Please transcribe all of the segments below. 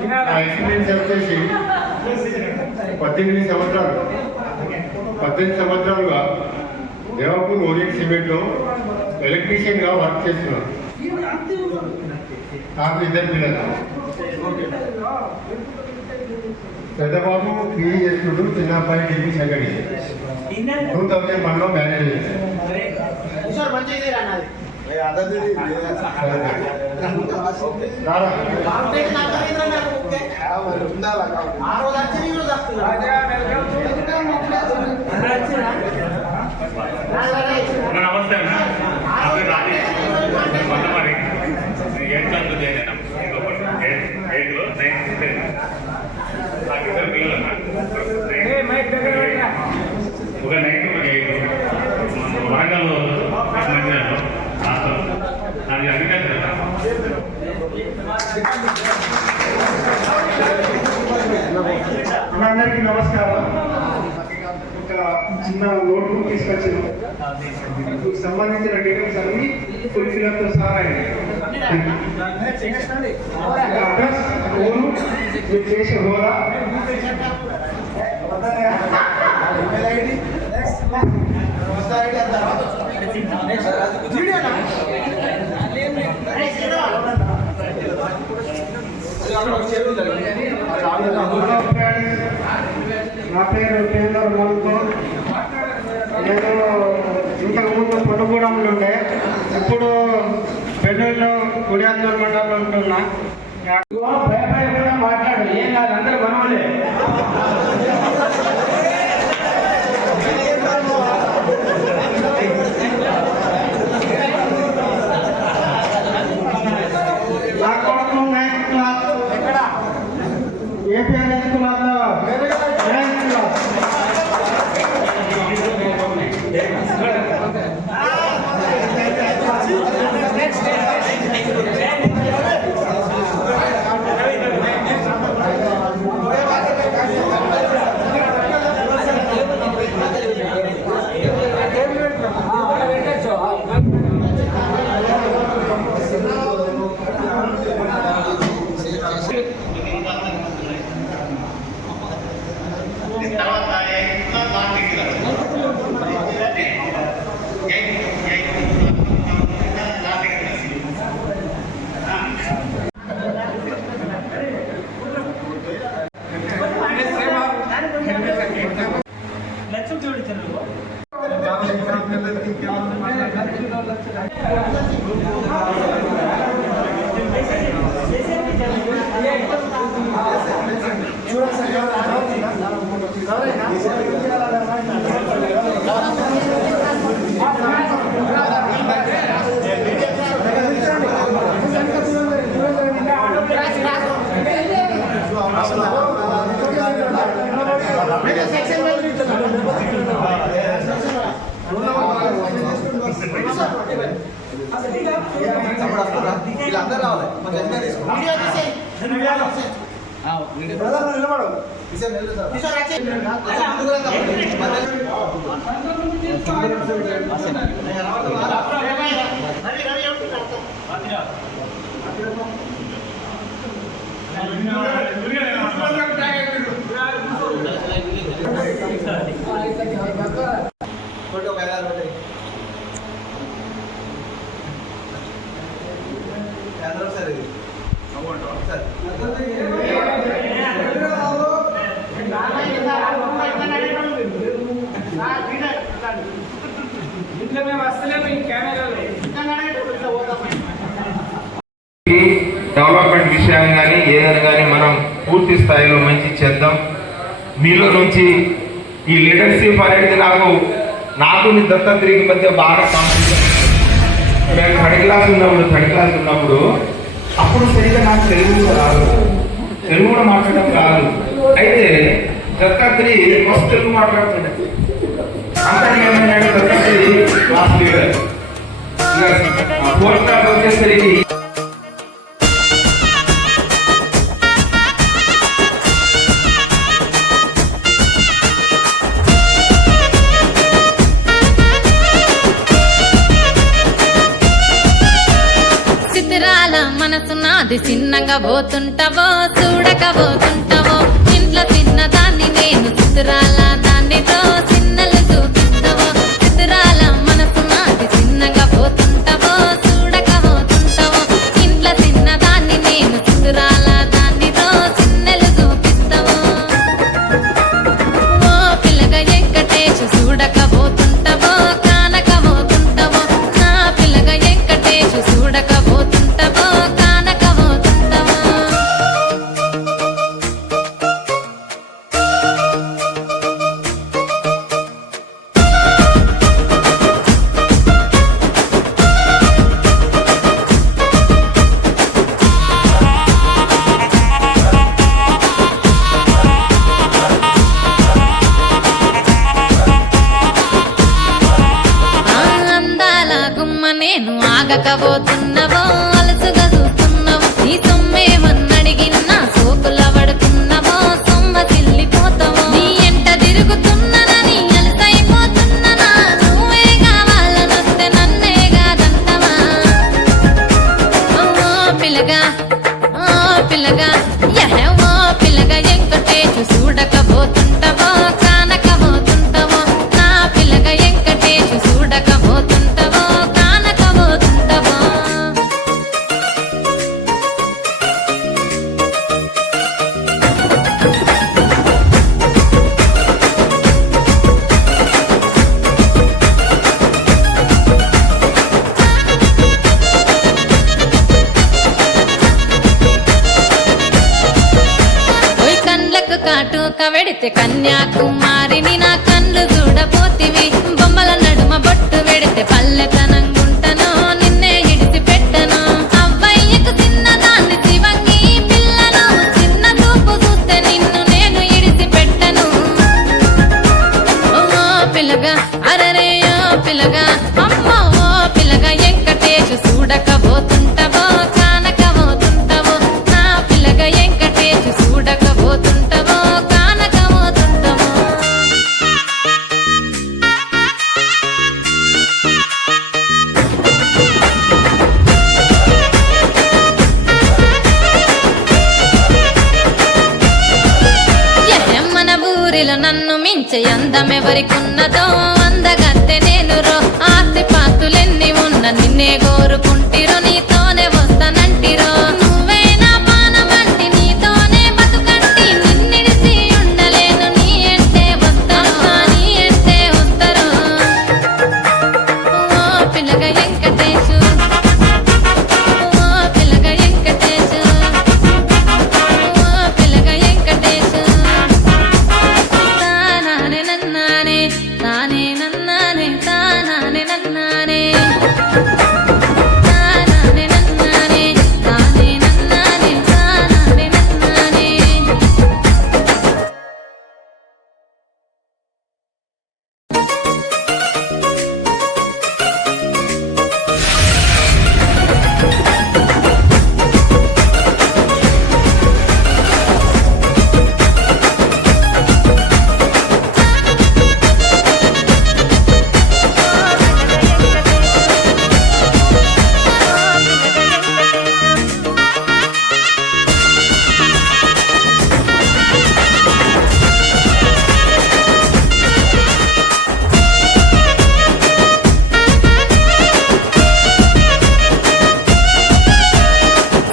నా ఎక్స్పీరియన్స్ వచ్చేసి 18 సంవత్సరాలుగా దేవాపూర్ ఓరియంట్ సిమెంట్లో ఎలక్ట్రీషియన్గా వర్క్ చేస్తున్నాను. నాకు 2 పిల్లలు. పెద్దబాబు పీజీ చేస్తున్నాడు, చిన్న అబ్బాయి డిగ్రీ సెకండ్ ఇయర్. 2001లో మ్యారేజ్ చేశాను. నమస్తే అన్న, రాజేష్ కొంతమరి 8th క్లాస్ జాయిన్ అయినా. 8లో 9th నాకు 2 పిల్లలు అన్న. ఒక 9th ఒక 8. వరంగల్లో మంచిర్యాలలో హాస్టల్ అది అగ్రికల్చర్. అందరికీ నమస్కారం. ఒక చిన్న నోట్బుక్ తీసుకొచ్చాను. సంబంధించిన డీటెయిల్స్ అన్ని ఫుల్ఫిల్తో సహా అడ్రస్, ఊరు, మీరు చేసే హోదా, నా పేరు కేంద్ర మల్కో. నేను ఇంతకుముందు పొట్టుగూడెంలో ఉండే, ఇప్పుడు పెళ్ళూరులో గుడియాత్మూరు మండలంలో ఉంటున్నా. భయపడకుండా మాట్లాడు, ఏం కాదు, అందరూ మనవాళ్ళే. నా కొడుకు 9th క్లాస్ ఏపీ స్కూల్లో డెవలప్మెంట్ విషయాన్ని కానీ ఏదైనా కానీ మనం పూర్తి స్థాయిలో మంచి చేద్దాం. మీలో నుంచి ఈ లీడర్షిప్ అనేది నాకు నీ దత్తాత్రేయకి మధ్య బాగా కాంపిటీషన్. నేను థర్డ్ క్లాస్ ఉన్నప్పుడు అప్పుడు సరిగ్గా నాకు తెలుగు కూడా మాట్లాడడం రాదు. అయితే దత్తాత్రేయ ఫస్ట్ తెలుగు మాట్లాడుతున్నాడు. అంతా ఏమన్నాడు, Dattatreya class leader. 4th class వచ్చేసరికి మనసున్నది చిన్నగా చూడకబోతుంటావో చూడకబోతుంటావో ఇంట్లో చిన్నదాన్ని నేను చిత్రాల దాన్నితో చిన్నలు చూపిస్తావో చిత్రాల మనసు నాటి చిన్నగా పోతుంటావో చూడకబోతుంటావో ఇంట్లో చిన్నదాన్ని నేను చిత్రాల దాన్నితో చిన్నలు చూపిస్తావో ఓ పిల్లగా వెంకటేశు చూడకబోతుంటావో కానకబోతుంటావో నా పిల్లగా వెంకటేశు చూడకబోతుంటావో కానకబోతుంటావో ఆ అందాల గుమ్మ నేను ఆగకబోతున్నవో అలసుగా చూస్తున్నావో నీ సొమ్మేమన్నడిగినా సోకుల పడుతున్నవో సొమ్మ సిల్లిపోతావో నీ ఎంట తిరుగుతున్నానని అలసైపోతున్నానా నువ్వే కావాలనొస్తే నన్నే కాదంటవా ఓ పిల్లగా ఓ పిల్లగా యహే ఓ పిల్లగా వెంకటేశు చూడకబోతుంటావో కానకబోతుంటావో నా పిల్లగా వెంకటేశు చూడకబోతుంటావో కానకబోతుంటావో ఓయ్ కండ్లకు కాటుక వెడితే కన్యాకుమారిని నా కళ్ళు చూడపోతివి బొమ్మల నడుమ బొట్టు వెడితే పల్లెతనంగుంటను నిన్నే ఇడిసి పెట్టను అవ్వయ్యకు చిన్నదాన్ని శివంగి పిల్లను చిన్న చూపు చూస్తే నిన్ను నేను ఇడిసి పెట్టను ఓ పిల్లగా అరరే ఓ పిల్లగా అమ్మో ఓ పిల్లగా వెంకటేశు చూడకబోతుంటావో కానకబోతుంటావో నా పిల్లగా వెంకటేశు చూడకబోతుంటావో కానకబోతుంటావో మన ఊరిలో నన్ను మించే అందమెవరికున్నదో అందగత్తె నేను రో ఆస్తి పాస్తులెన్ని ఉన్న నిన్నే కోరుకుంటిరో నీతోనే వస్తానంటిరో నువ్వే నా పానమంటి నీతోనే బతుకంటి నిన్నిడిసి ఉండలేను నీ అంటే వస్తాను నీ అంటే వస్తారు ఓ పిల్లగా వెంకటేశు ఓ పిల్లగా వెంకటేశు ఓ పిల్లగా వెంకటేశు తానానే నన్నానే తానే నన్నానే తానానే నన్నానే తానానే నన్నానే తానే నన్నానే తానానే నన్నానే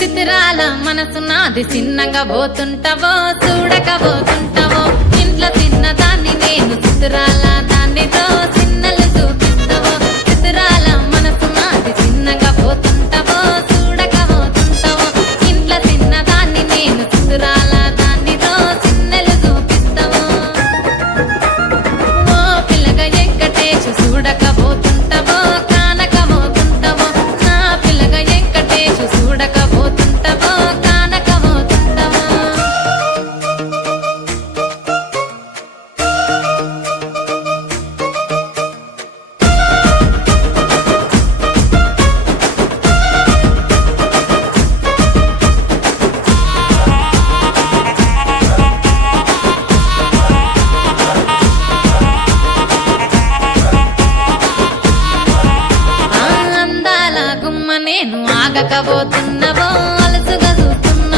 చిత్రాల మనసు నాది చిన్నగా పోతుంటావో చూడకబోతుంటావో ఇంట్లో చిన్నదాన్ని నేను చిత్రాల దాన్నితో చిన్నలు చూపిస్తావో చిత్రాల మనసు నాది చిన్నగా పోతుంటావో చూడకబోతుంటావో ఇంట్లో చిన్నదాన్ని నేను చిత్రాల దాన్నితో చిన్నలు చూపిస్తావో ఓ పిల్లగా వెంకటేశు చూడకబోతుంటావో కానకబోతుంటావో నా పిల్లగా వెంకటేశు చూడకబోతుంటావో కానకబోతుంటావో నేను ఆగకబోతున్నవో అలసుగా చూస్తున్నా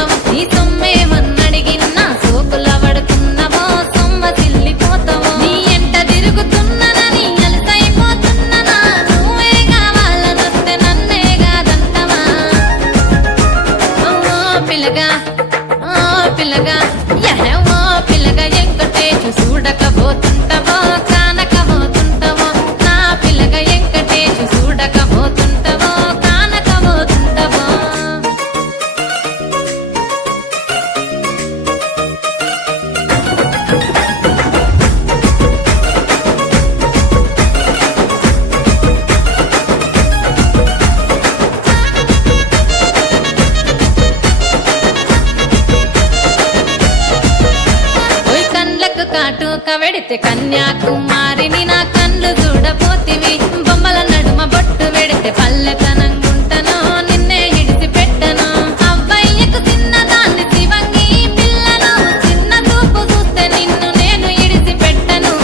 వెడితే కన్యాకుమారిని నా కళ్ళు చూడపోతివి బొమ్మల నడుమ బొట్టు వెడితే పల్లెతనంగుంటను నిన్నే ఇడిసి పెట్టను అవ్వయ్యకు చిన్నదాన్ని శివంగి పిల్లను చిన్న చూపు చూస్తే నిన్ను నేను ఇడిసి పెట్టను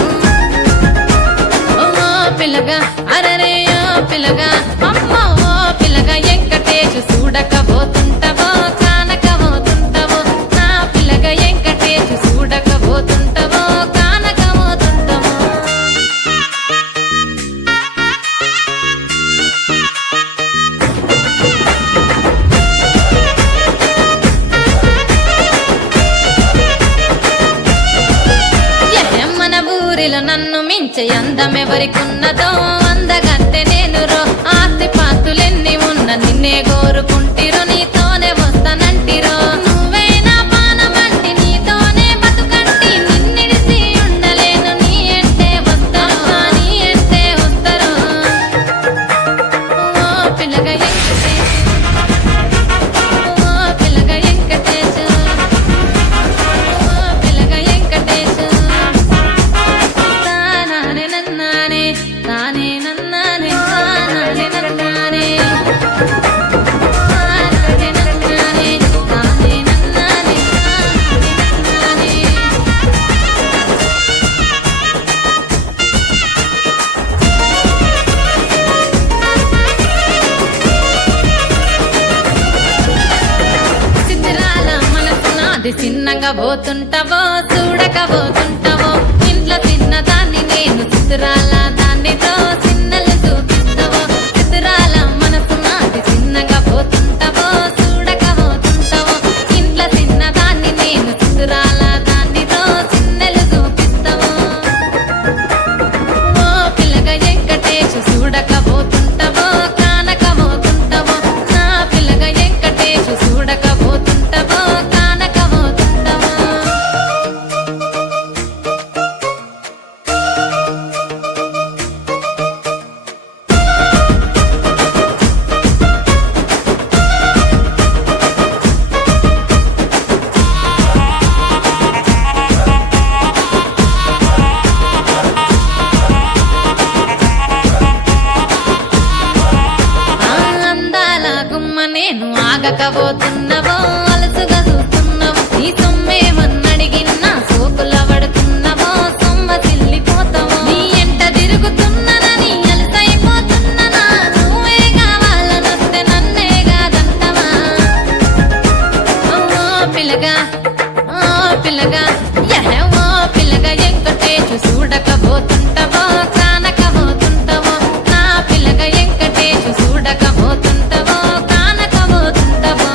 ఓ పిల్లగా అరరే ఓ పిల్లగా అమ్మ ఓ పిల్లగా వెంకటేశు చూడకపోతుంటవో కానకపోతుంటవో నా పిల్లగా వెంకటేశు చూడకపోతుంటవో కానకపోతుంటవో మన ఊరిలో నన్ను మించే అందమెవరికున్నదో అందగత్తె నేను రో ఆస్తి పాస్తులెన్ని ఉన్న నిన్నే కోరుకుంటిరో నీతోనే వస్తానంటిరో నువ్వే నా పానమంటి నీతోనే బతుకంటి నిన్నిడిసి ఉండలేను నీ అంటే వస్తాను నీ అంటే వస్తారు ఓ పిల్లగా వెంకటేశ్ ఓ పిల్లగా వెంకటేశ్ ఓ పిల్లగా వెంకటేశ్ తానే నన్నానే తానే నన్నానే తానే నన్నానే తానే నన్నానే తానే నన్నానే తానే నన్నానే చిత్రాల మనసు నాది చిన్నగా పోతుంటావో చూడకపోతుంటావో ఇంట్లో చిన్నదాన్ని నేను చిత్రాల దాన్నితో చిన్నలు చూపిస్తావో చిత్రాల మనసు నాది చిన్నగా పోతుంటావో చూడకపోతుంటావో ఇంట్లో చిన్నదాన్ని నేను చిత్రాల దాన్నితో చిన్నలు చూపిస్తావో ఓ పిల్లగా వెంకటేశు చూడకపోతుంటావో కానకపోతుంటావో నా పిల్లగా వెంకటేశు చూడకపోతుంటావో కానకపోతుంటావో ఆ అందాల గుమ్మ నేను ఆగకపోతున్నవో అలసుగా చూస్తున్నావో నీ సొమ్మేమన్నడిగినా సోకుల పడుతున్నవో సొమ్మ సిల్లిపోతావో నీ ఎంట తిరుగుతున్నానని అలసైపోతున్నానా నువ్వే కావాలనొస్తే నన్నే కాదంటవా ఓ పిల్లగా ఓ పిల్లగా యహ ఓ పిల్లగా వెంకటేశు చూడకపోతుంటావో కానకపోతుంటావో నా పిల్లగా వెంకటేశు చూడకపోతుంటావో కానకపోతుంటావో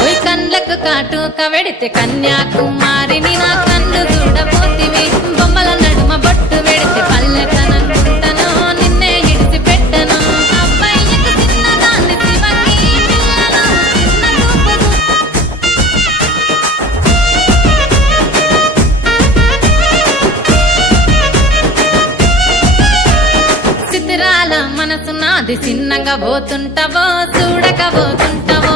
ఓయ్ కండ్లకు కాటుక వెడితే కన్యాకుమారిని నా కన్ను చూడపోతివి బొమ్మల నడుమ బొట్టు వెడితే పల్లెతనంగుంటను నిన్నే ఇడిసి పెట్టను అబ్బాయికి చిన్నదాన్ని శివంగి పిల్లను చిన్న చూపు చిత్రాల మనసు నాది చిన్నగా పోతుంటావో చూడకపోతుంటావో